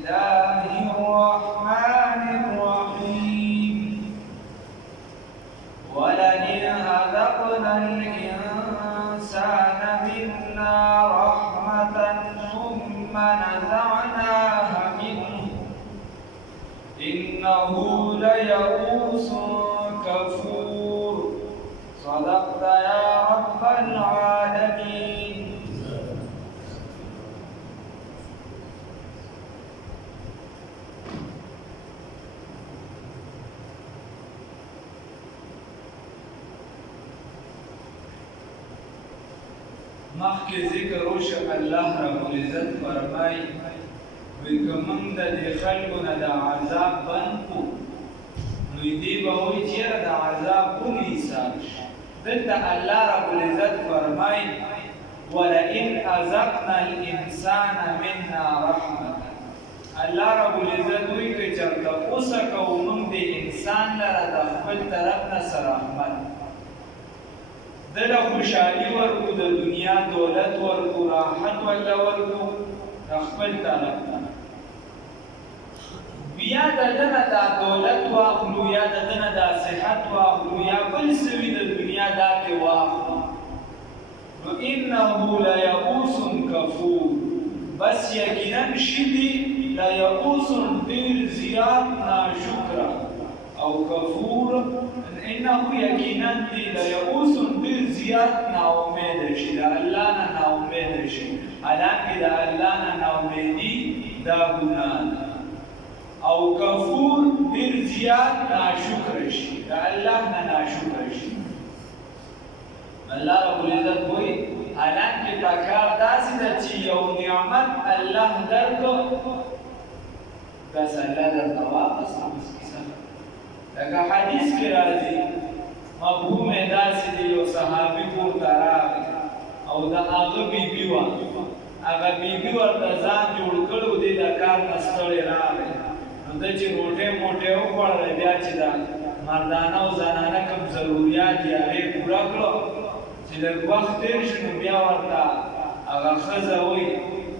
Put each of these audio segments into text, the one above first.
الله الرحمن الرحيم ولئن أذقنا الإنسان منا رحمة ثم نزعناها منه إنه ليئوس كفور صدقت يا رب العالمين. مخکې ذکر وشو الله رب العزت فرمایي وی که موږ د دې خلکو نه د عذاب بند کړو نو دوی به وایي چې یاره د عذاب ولې حساب شي. دلته الله رب العزت فرمایي ولئن أذقنا الإنسان منا رحمة. الله رب العزت وایي که چېرته اوسه کوو موږ د انسان لره د خپل طرف نه څه رحمت دله خوشحالي ورکو د دنیا دولت ورکو راحت وله ورکو د خپل طرف نه بیا د ده نه دا دولت واخلو یا د ده نه دا صحت واخلو یا بل څه وي د دنیا دا ترې واخلو نو انه لیئوس کفور. بس یقینا شي دي لیئوس ډېر زیات ناشکره او کفور انه یقینا دی لیئوس ډېر زیات ناامیده شي د الله نه ناامیده شي حالانکې د الله نه ناامیدي دا ګناه ده او کفور ډېر زیات ناشکره شي د الله نه ناشکره شي. الله رب العزت وایي حالانکې پکار داسې ده چې یو نعمت الله درکړو بس الله درته واپس لکه حدیث کې راځي مفهوم یې داسې دی یو صحابي کور ته راغی او د هغه بیبي وه هغه بیبي ورته ځان جوړ کړی دی د کار نه ستړی راغی نو ده چې روټۍ موټۍ وخوړله بیا چې د مردانه او زنانه کوم ضروریات یې هغې پوره کړو چې لږ وخت تېر شي نو بیا ورته هغه ښځه وایي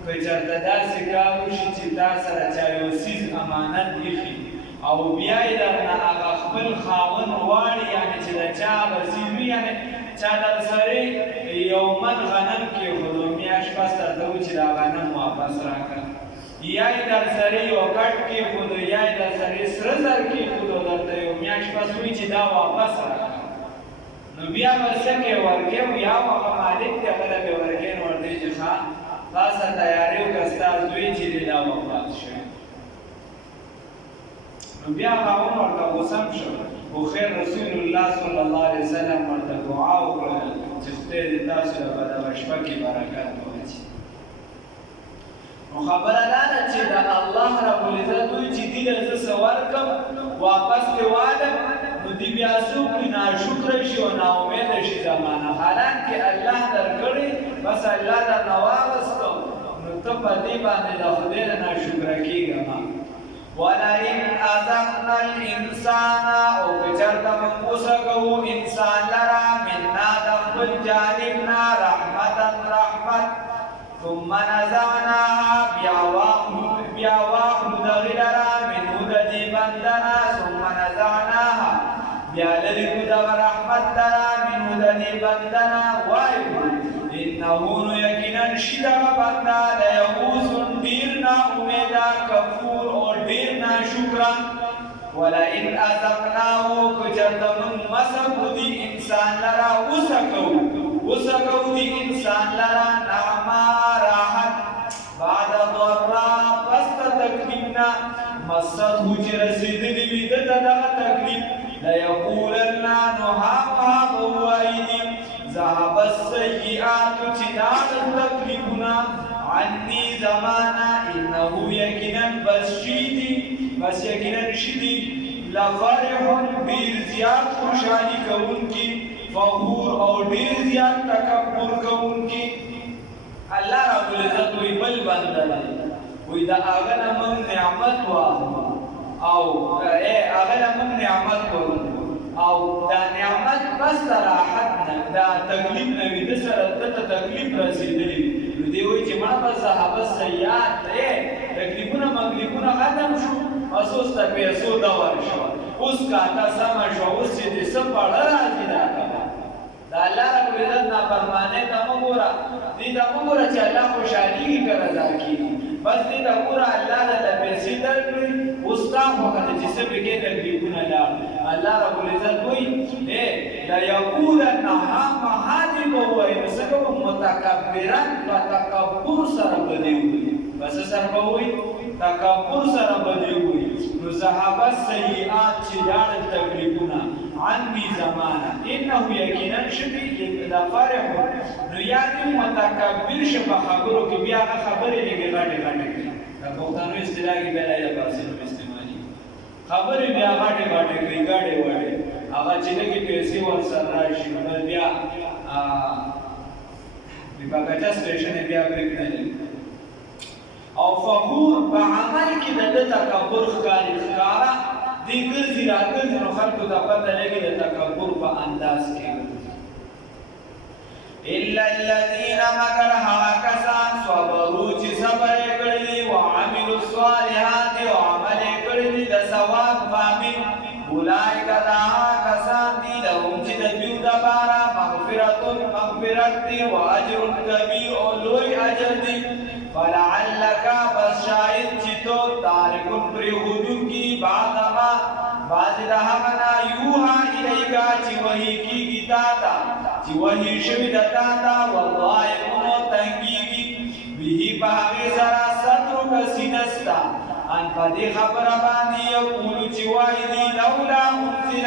که چېرته داسې کار وشي چې تا سره چا یو څیز امانت ایښي او بیا یې درنه هغه خپل خاوند غواړي یعنې چې د چا هغه څیز وي یعنې چا در سره یو من غنم کېښودو میاشت پس درته وایي چې دا غنم واپس راکړه یا یې در سره یو کټ کېښودو یا یې در سره سره زر کېښودو درته یو میاشت پس وایي چې دا واپس راکړه نو بیا به څه کې ورکې یا هغه مالک دی هغه له به ورکې نو ورته چې ښه خاصه تیاري وکړه ستا زوی چې دی دا وفات شوی نو بیا هغه هم ورته غوسه شو خو خیر رسول الله صلی الله علیه وسلم ورته دعا وکړه چې خدای دې تاسو له په دغه شپه کې برکت واچوي. نو خبره دا ده چې د الله رب العزت وایي چې دې له زه څه ورکړم واپس دې والم نو دې بیا څه وکړي ناشکره شي او ناامیده شي زمانه حالانکې الله درکړی بس الله درنه واغېستو نو ته په دې باندې د خدای نه ناشکره کېږه مه. ولئن أذقنا الإنسان او که چېرته موږ اوسه کوو انسان لره منا د خپل جانبنا رحمتا رحمت ثم نزعناها بیا واخلو د هغې لره منه د دې بنده نه ثم نزعناها بیا لرې کړو دغه رحمت لره منه د دې بنده نه وایو انه نو یقینا شي دغه بنده لیئوس ډېر ناامیده کفور او ډېر ناشکره. ولئن أذقناه که چېرته موږ مسه کړو دې انسان لره اوسه کوو دې انسان لره نعمه راحت بعد ضرا پس د تکلیف نه مسته چې رسېدلي وي ده ته دغه تکلیف لیقولن نو هغه به ووایي دي ذهب السیئات چې دا د تکلیفونه عني زمانه انه یقینا بس یقینا شي دي لفرح ډېر زیات خوشحالي کوونکي فخور او ډېر زیات تکبر کوونکي. الله رب العزت وی بل بنده دی وی د هغه نه موږ نعمت واخلو او هغه نه موږ نعمت ورکړو او دا نعمت بس د راحت نه دا تکلیف نه وي د سره ته تکلیف رسېدلی نو دی وایي چې ما به صحابه سیئات تکلیفونه مکلیفونه اوس ته پیسو دور شو اوس کاته سمه شو اوس چې دې څه پړه راځي دا کوه د الله رب العزت نافرمانۍ ته مه ګوره دې ته مه ګوره چې الله خوشحالېږي که رضا کېږي بس دې ته ګوره الله درله پیسې درکړي اوس تا خوښه ده چې څه پکې تکلیفونه لاړ الله رب العزت وایي لیقولن خامخا دې به ووایي نو څه کوم متکبرن په تکبر سره به دې ووایي په څه سره به ووایي تکبر سره به دې ووایي نو ذهب السیئات چې لاړل تکلیفونه عنی زمانه انه یقینا شدید دا فرح نو یادې متکبر شه په خبرو کې بیا هغه خبرې لږې غټې غټې کوي د پښتنو اصطلاح کې بیا د فارسي استعمالي خبرې بیا غټې غټې کوي ګاډې واډې هغه چې لږې پیسې ورسره راشي نو بیا د باګاچا سټیشن بیا بریک نه لري او فخور په عمل کې د تکبر ښکاري ښکارا دی ګرځي راګرځي نو خلکو ته پته لګي د تکبر په انداز کې الا الذين مگر هغه کسان صبروا چې صبر یې کړی وعملوا الصالحات او عمل یې کړی د ثواب باندې اولئک دا کسان دي لهم چې د دوی لپاره مغفرت دی او اجر کبیر او لوی اجر دی فلعلک بس شاید چې تو تارک پرهودو کی بعدما بعد د هغه نه یوها الیکا چې وحی کیږي تا ته چې وحی شوی د تا ته والله نو تنګیږي به په هغې سره صدرک سینستا ان په دې خبره باندې یقولو چې وایي دي لولا انزل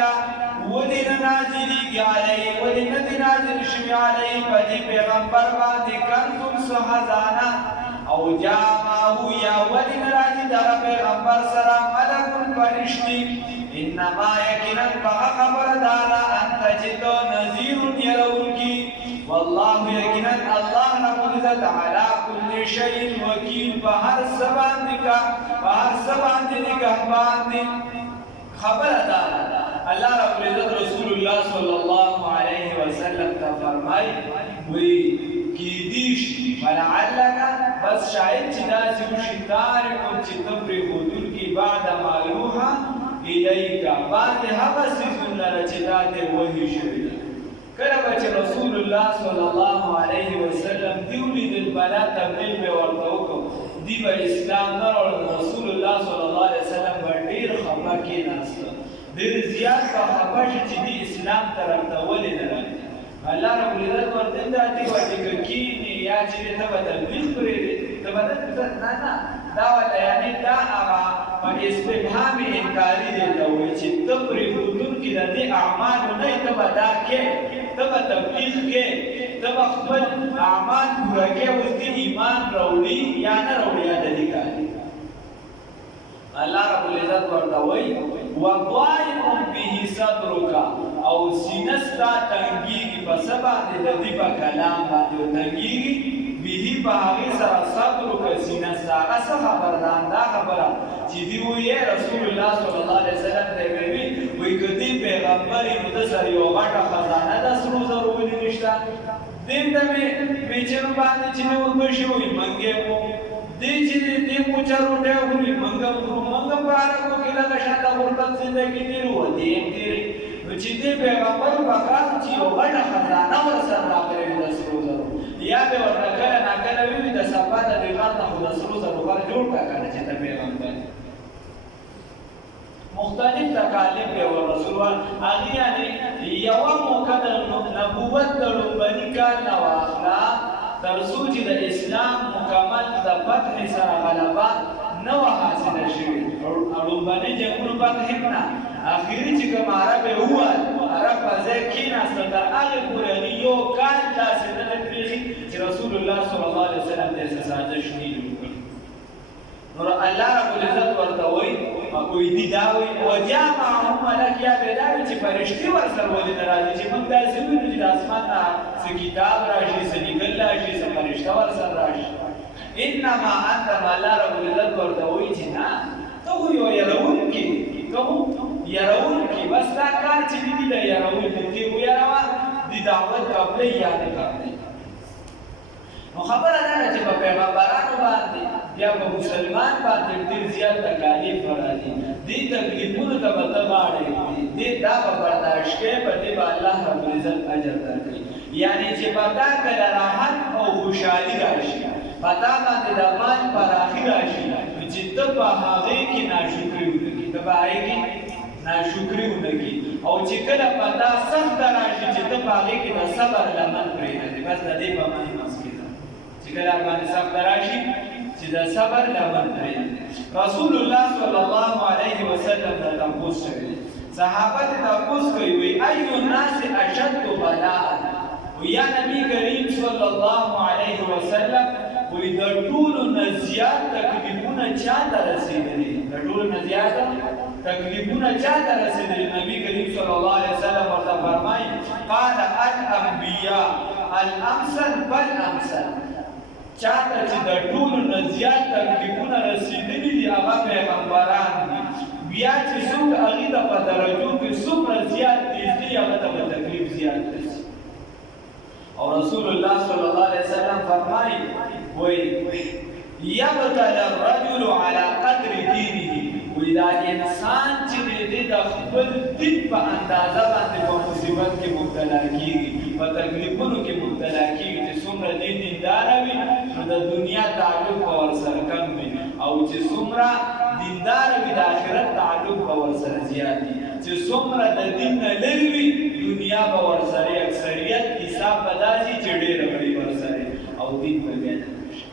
ولې نه نازلېږي علیه ولې نه دي نازل شوي علیه په دې پیغمبر باندې کنزم څه خزانه او جامعه یا ولې نه راځي دغه پیغمبر سره ملک فرشتي انما یقینا هغه خبره دا ده انت چې ته نذیر یرونکي والله یقینا الله رب العزت علی کل شیء وکیل په هر څه باندې نگهبان دی خبره دا الله رب العزت رسول الله صلی الله علیه وسلم ته فرمایي وی کی دیش ولعلک بس شاید چې دا چې وشي تارکو چې ته پرېښودل کې بعد معلومه الیک باندې هغه څیزونه چې دا ته وحی شوي کله به چې رسول الله صلی الله علیه وسلم دی ولیدل بلا تبلیغ به ورته وکړو دی به اسلام نه راوړل رسول الله صلی الله علیه وسلم به ډېر خفه کېناسته ډېر زیات به خفه شي چې دی اسلام طرف ته ولې نه راځي الله رب العزت ورته دا دی چې کینی یا چې ته به تبلیغ پرېږدې ته به نه دا ورته یعنې دا هغه په استفهام انکاري دی ته وایي چې ته پرېښودونکي د دې اعمالو نه ته به دا کې ته به تبلیغ کې ته به خپل اعمال پوره کې اوس دې ایمان راوړي یا نه راوړي یا د دې کار الله رب العزت ورته وایي وضائق به صدرک او سینه ستا تنګېږي په څه باندې د دې په کلام باندې تنګېږي به په هغې سره صدرک سینه ستا هغه څه خبره ده همدا خبره چې دې وایي رسول الله صلی الله علیه وسلم ته یې وایي که دې پیغمبر یې نو ده سره یوه غټه خزانه ده سرو زرو ولې نشته دې ته مې پیچنو باندې چې مې ورپسې وایي منګې مو دې چې دې موچه روټۍ وخوري موږ هم خورو موږ هم په عربو کې لکه شاته غربت زندګي تېرو دې هم تېرې نو چې دې پیغمبر پکار چې یو غټه خزانه ورسره راغلې وي د سرو زرو یا به ورته کله ناکله وي د صفا د دې غار نه خو د سرو زرو غار جوړ کړه که نه چې ته پیغمبر مختلف تکالیف دی ورسول هغې یعنې یوه موقع د نبوت د لومړني کال نه واخله تر څو چې د اسلام مکمل د فتح سره غلبه نه وه حاصله شوې لومړني جنګونو فتح هم نه اخري چې کوم عرب یې وویل عرب په ځای کېناسته تر هغې پورې هغې یو کال داسې نه دی پرېښي چې رسول الله صلی الله علیه وسلم د څه سازش نه جوړ کړ نو الله رب العزت ورته وایي کوئی دی دا وایي وجامعهم ملک یا به دا وي چې فرشتې ورسره ولې نه راځي چې موږ داسې وینو چې د اسمان نه څه کتاب راشي څه لیکل راشي څه فرشته ورسره راشي انما انت الله رب العزت ورته وایي چې نه ته خو یو یروونکی ته خو یروونکی بس دا کار چې دي د یروونکي دې ویروه د دعوت قبلې یا نه قبلې نو خبره دا ده چې په پیغمبرانو باندې یا په مسلمان باندې ډېر زیات تکالیف راځي دا به برداشت کې په دې به الله رب العزت اجر درکړي. یعنی چې په تا کله راحت او خوشحالي راشي، په تا باندې د مال پراخي راشي، چې ته په هغې کې ناشکري ونه کړي، ته په هغې کې ناشکري ونه کړي. او چې کله په تا سخته راشي چې ته په هغې کې د صبر لمن پرېږدې، بس د دې په معنی مسکې ده چې کله باندې سخته راشي چې د صبر لمن پرېږدې. رسول الله صلی الله علیه وسلم ته تپوس شوی دی، صحابه ته تپوس کوي وایي ای الناس اشد بلاء، یا نبی کریم صلی الله علیه وسلم وایي د ټولو نه زیات تکلیفونه چا ته رسېدلي؟ د ټولو نه زیات تکلیفونه چا ته رسېدلي؟ نبی کریم صلی الله علیه وسلم ورته فرمایي قال الانبیاء الامثل فالامثل، چاته چې د ټولو نه زیات تکلیفونه رسېدلي دي هغه پیغمبران دي، بیا چې څوک هغې ته په درجو کې څومره زیات تیز دي هغه ته به تکلیف زیات رسي. او رسول الله صلی الله علیه وسلم فرمایي وایي یبتل الرجل علی قدر دینه، وایي دا انسان چې دی د خپل دین په اندازه باندې په مصیبت کې مبتلا کېږي، په تکلیفونو کې مبتلا کېږي. چې څومره دی دینداره وي نو د دنیا تعلق به ورسره کم وي، او چې څومره دینداره وي د آخرت تعلق به ورسره زیات وي. چې څومره د دین نه لرې وي دنیا به ورسره اکثریت حساب به داسې چې ډېره به ورسره او دین به بیا نه شي.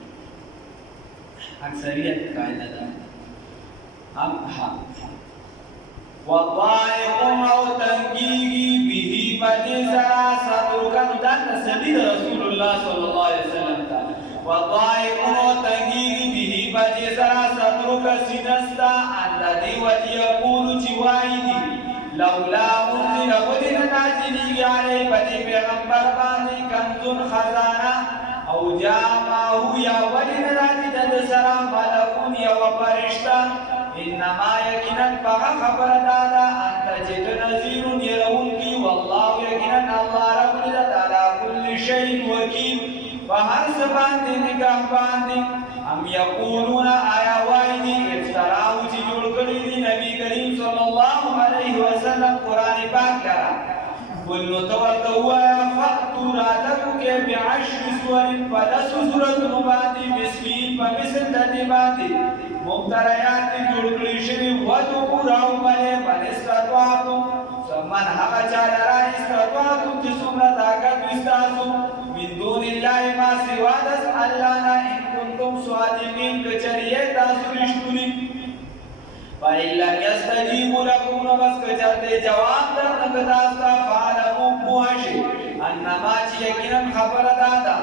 اکثریت قاعده ده وضائق او تنگیگی بهی بدی سرا صدرکن دا تسلید رسول اللہ صلی اللہ علیہ وسلم تا وضائق او تنگیگی بهی بدی سرا صدرک سینستا انددی ولیقول چوائدی لولا انزل ودن نازلی علی بدی پیغمبر بانی کنزن خزانہ او جامعو یا ودن نازلی دد سرا ملکون یا وپرشتا انما یقیناً بغا خبر دادا انت جد نذیر یرون کی والله یقیناً اللہ رب العزت علی کل شیء وکیل فہر سبان دی نگاہ باندی ام یقولون آیا وائدی افتراو چی جوڑ کری دی نبی کریم صلی اللہ علیہ وسلم قرآن پاک لرا قلنو تورتو آیا فقتو راتکو کے بعشر سور فلسو سورت نباندی مسکین فمثل تدی باندی مبتریات جوړ کړی شوي ودعوا ربکم من استطعتم من هغه چا لره استطعتم چې څومره طاقت وي ستاسو من دون الله ما سوا د الله نه ان کنتم صادقین که چېرې تاسو رښتوني فإن لم يستجيبوا لكم نو بس که چېرته جواب درنکړه تاسو ته فاعلموا پوه شئ انما چې یقینا خبره دا ده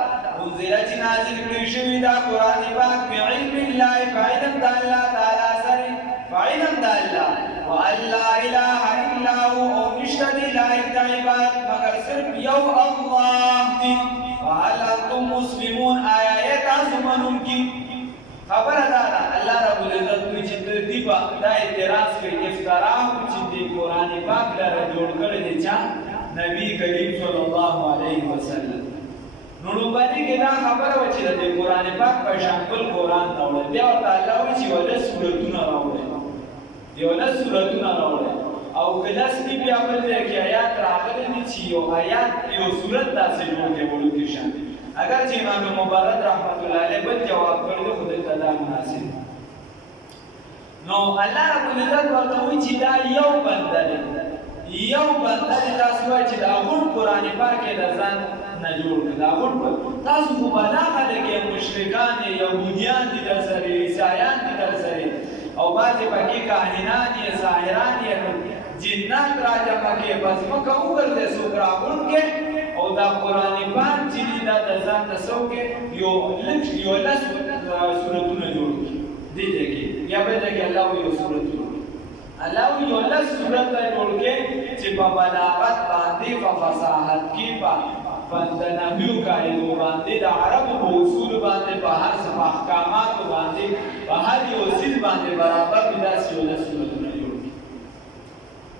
انزلت نازل کړی شوی دا قرآن پاک بعلم الله فعلم د الله تعالی سره فعلم د الله وان لا اله الا هو او نشته دی لایق د عبادت مگر صرف یو الله دی. فهل انتم مسلمون آیا تاسو منونکي؟ خبره دا ده الله رب العزت کوي چې دې په دا اعتراض کوي افتراء چې دې قرآن پاک لره جوړ کړی دی چا نبی کریم صلی الله علیه وسلم. نو باندې کې دا خبره و چې د قرآن پاک په شان بل قرآن راوړل بیا ورته الله وایي چې ولس سورتونه راوړل یو لس سورتونه راوړل او کلاس کې بیا بل ځای کې آیات راغلي دي چې یو آیات یو سورت داسې جوړ دی وړوکی شان اگر چې امام مبارک رحمت الله علیه بل جواب کړی دی خدای ته دا مناسب. نو الله رب العزت ورته وایي چې دا یو بنده دی تاسو وایي چې دا غوړ قرآن پاک یې د ځان نه جوړ کړه دا غوړ تاسو خو به دا خلک یې مشرکان یې یهودیان دي در سره عیسایان دي در سره او بعضې پکې کاهنان یې ساحران یې جنات راجمع کې بس مکه وګرځئ څوک راغونډ کې او دا قرآن پاک چې دي دا د ځان ته څه وکړي یو لس سورتونه جوړ کړي دې ځای کې بیا بل ځای کې الله وایي یو سورت جوړ الله یو لس سورت جوړ کړي چې په بلاغت باندې په فصاحت کې په نحویو قاعدو باندې د عربو په اصول باندې په هر څه په احکاماتو باندې په هر یو څیز باندې برابر وي داسې یو لس سورتونه جوړ کړي.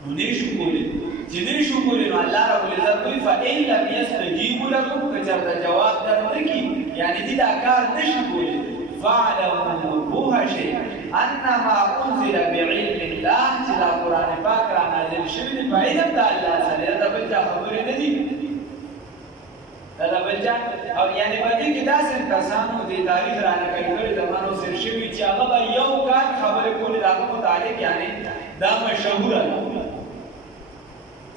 نو نه شو کولی چې نه شو کولی نو الله رب العزت وایي فإن لم يستجيبوا لكم که چېرته جواب درنه کړي یعنې دې دا کار نه شي کولی فاعلموا پوه شئ انما انزل بعلم الله چې دا قرآن پاک را نازل شوی دی په علم د الله سره دا بل چا خبرې نه دي دا بل چا او یعنی په دې کې داسې کسانو د تاریخ را نقل کړي زمانو سر شوي چې هغه به یو کار خبرې کولې د هغه متعلق یعنی دا مشهوره ده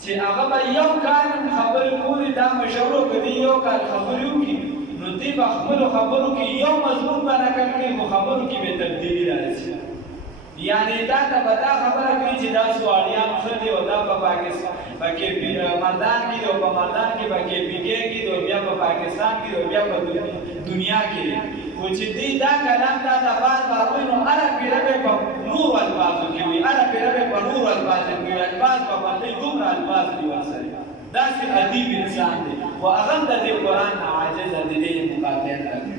چې هغه به یو کار خبرې کولې دا مشهوره کړي یو کار خبرې وکړي نو دې په خپلو خبرو کې یو مضمون به نقل کړي خو خبرو کې به تبدیلي راځي یعنی دا ته به دا خبره کوي چې دا سوالیان ښه دي او دا په پاکستان پکې مردان کې او په مردان کې پکې پیکې کې او بیا په پاکستان کې او بیا په دنیا کې خو چې دې دا کلام دا د بار بار وایي نو هره پیره به په نور الفاظو کې وي هره پیره به په نور الفاظو کې وي الفاظ په باندې دومره الفاظ دي ورسره داسې ادیب انسان دی خو هغه هم د دې قرآن نه عاجز دی د دې مقابله نه کوي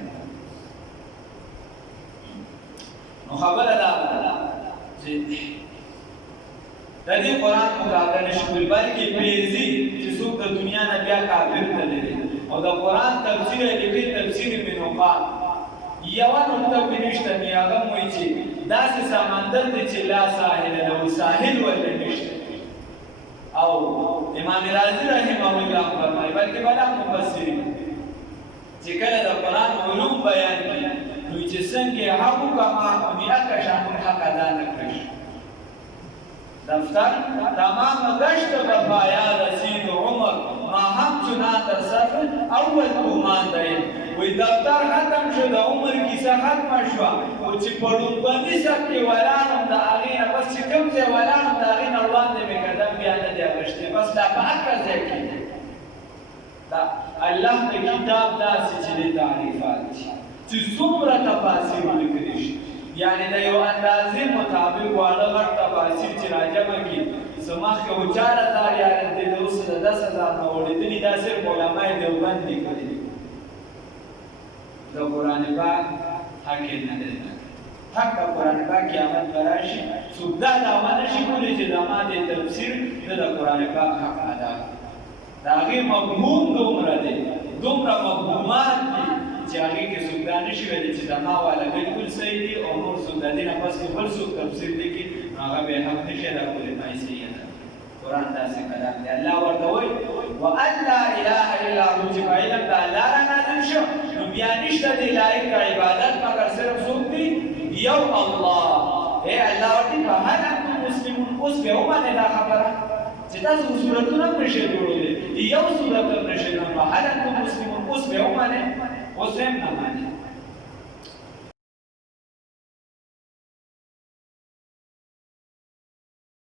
نو خبره دا چې د دې قرآن مقابله نشي کولی بلکې پیزي چې څوک د دنیا نه بیا کافر ته لري او د قرآن تفسیر یې لیکي تفسیر منوقات یوه نقطه پې نشته نو هغه هم وایي چې داسې سمندر دی چې لا ساحل له ساحل ورته نشته او امام رازي رحمه الله فرمایي بلکې بلا مفسرین چې کله د قرآن علوم بیان کړي نو چې څنګه حقو کما بیا کشان حق ادا نه کړي دفتر تمام گشت بفایا رسید عمر ما هم چنان در سفر اول کومان دهیم وی دفتر ختم شد عمر کیسه ختم شوا و چې پړون باندې سب کې ولانم د اغین بس چې کوم ځای ولانم د اغین روان دی مې قدم بیا نه دی اغشته بس دا په اکه ځای کې دا الله د کتاب داسې چې تعریفات چې څومره تفاسیر لیکلي شي یعنی د یو اندازې مطابق واړه غټ تفاسیر چې راجمع کړي زما که 4000 یا د اوس د 10000 نه وړېدلي دا صرف علماء دیوبند لیکلي دي د قرآن پاک حق یې نه دی حق د قرآن پاک قیامت به راشي څوک دا دعوه نشي کولی چې زما د تفسیر د قرآن پاک حق ادا کړي د هغې مفهوم دومره دی دومره مفهومات دي چې هغې کې څوک دا نشي ویلی چې زما والا بلکل صحیح دي او نور څوک د دې نه پس کې بل څوک تفسیر لیکي نو هغه بیا حق نشي ادا کولی ما یې صحیح ادا قرآن داسې کلام دی الله ورته وایي وان لا اله الا هو چې په علم د الله را نازل شو نو بیا نشته دی لایق د عبادت مګر صرف څوک دی یو الله ای الله ورته فهل انتم مسلمون اوس به ومنئ دا خبره چې تاسو صورتونه نشئ جوړولی یو صورت هم نشئ نه فهل انتم مسلمون اوس به ومنئ اوس هم نه منئ